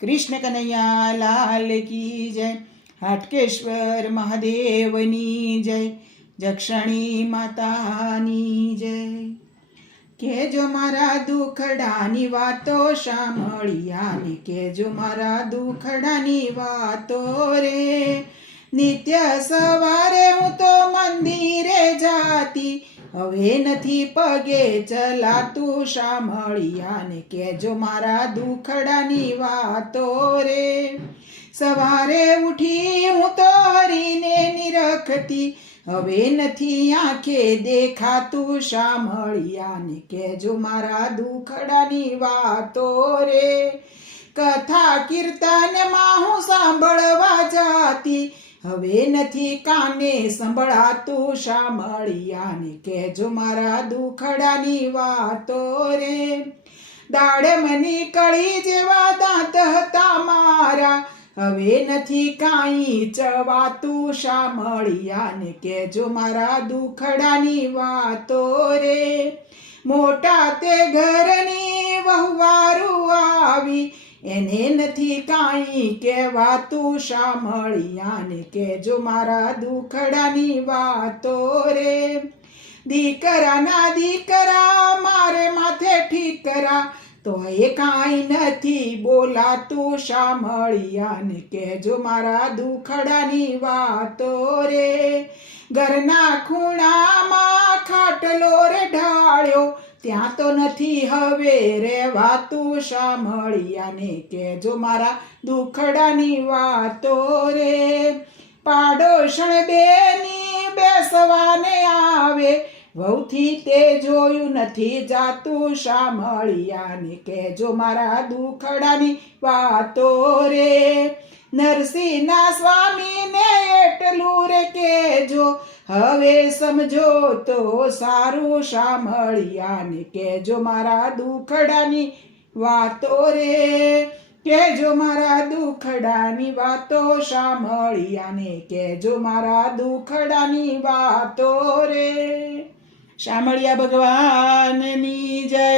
कृष्ण कन्हैया लाल की जय। हाटकेश्वर महादेवनी जय। जक्षणी मातानी जय। केजो मारा दुखडानी वातो शामळियानी, केजो मारा दुखडानी वातो रे। नित्य सवारे हूँ तो मंदिरे जाती, હવે નથી પગે ચલાતું શામળિયાને, કેજો મારા દુખડાની વાતો રે। સવારે ઉઠી હું તો હરીને નિરખતી, હવે નથી આંખે દેખાતું શામળિયાને, કેજો મારા દુખડાની વાતો રે। કથા કીર્તનમાં હું સાંભળવા જાતી, હવે નથી કાને સંભળાતું શામળિયાને, કેજો મારા દુખડાની વાતો રે। દાડમની કળી જેવા દાંત હતા મારા, હવે નથી કાંઈ ચવાતું શામળિયાને, કેજો મારા દુખડાની વાતો રે। મોટા તે ઘરની વહુવારું આવી, એને નથી કાંઈ કહેવાતું શામળિયાને, કેજો મારા દુખડાની વાતો રે। દીકરાના દીકરા મારે માથે ઠીકરા, તો એ કાંઈ નથી બોલાતું શામળિયાને, કેજો મારા દુખડાની વાતો રે। ઘરના ખૂણામાં ખાટલો રે ઢાળ્યો, ત્યાં તો નથી હવે રહેવાતું શામળિયાને, કેજો મારા દુખડાની વાતો રે। પાડોશણ બેની બેસવાને આવે, વહુથી તે જોયું નથી જાતું શામળિયાને, કેજો મારા દુખડાની વાતો રે। નરસિંહના સ્વામીને એટલું રે કેજો, હવે સમજો તો સારું શામળિયાને, કેજો મારા દુખડાની વાતો રે। કેજો મારા દુખડાની વાતો શામળિયાને, કેજો મારા દુખડાની વાતો રે। શામળિયા ભગવાનની જય।